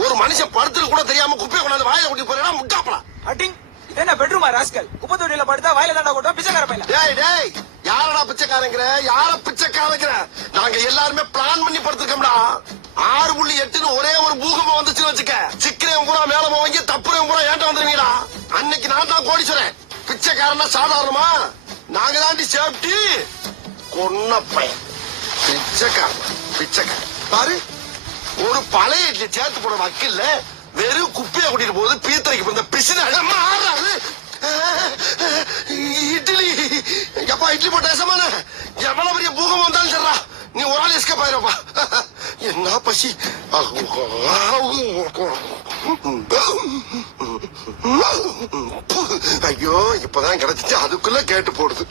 ஒரு மனுஷன் படுத்துட்டு கூட தெரியாம குப்பையை கொண்டாந்து வாயில கொட்டி போறா முட்டாப்படா. அட்டிங் என்ன பெட்ரூமா ராஸ்கல்? குப்பை தொட்டியில படுத்தா வாயில தாண்டா கொட்டும் பிச்சைக்கார பையல. டேய் டேய் யாரடா பிச்சைக்காரங்கிற? யார பிச்சைக்காரங்கிற? நாங்க எல்லாருமே பிளான் பண்ணி படுத்துருக்கோம்டா. 6.8 ஒரே ஒரு பூகம்பம் வந்துச்சுன்னு வச்சுக்க, சிக்கிறவன் கூட மேல போவீங்க, தப்புறவன் கூட ஏன்ட்ட வந்துருவீங்கடா. அன்னைக்கு நான் தான் கோடீஸ்வரன். பிச்சைக்காரனா சாதாரணமா? நாங்க தாண்டி சேஃப்டி. கொன்ன பையன் பிச்சைக்காரன். பிச்சைக்காரன் பாரு, ஒரு பழைய இட்லி சேர்த்து போட வக்கில்ல, வெறும் குப்பையை கூட்டிட்டு போகுது. பீத்தரைக்கு பிறந்த பிசின ஆறாது. இட்லி எப்பா இட்லி போட்ட எசமான எவ்வளவு பெரிய பூகம்பம் வந்தாலும் சரிடா, நீ ஒரு ஆள் எஸ்கேப் ஆயிரப்பா. என்ன பசி. ஐயோ இப்பதான் கிடைச்சிச்சு, அதுக்குள்ள கேட்டு போடுது.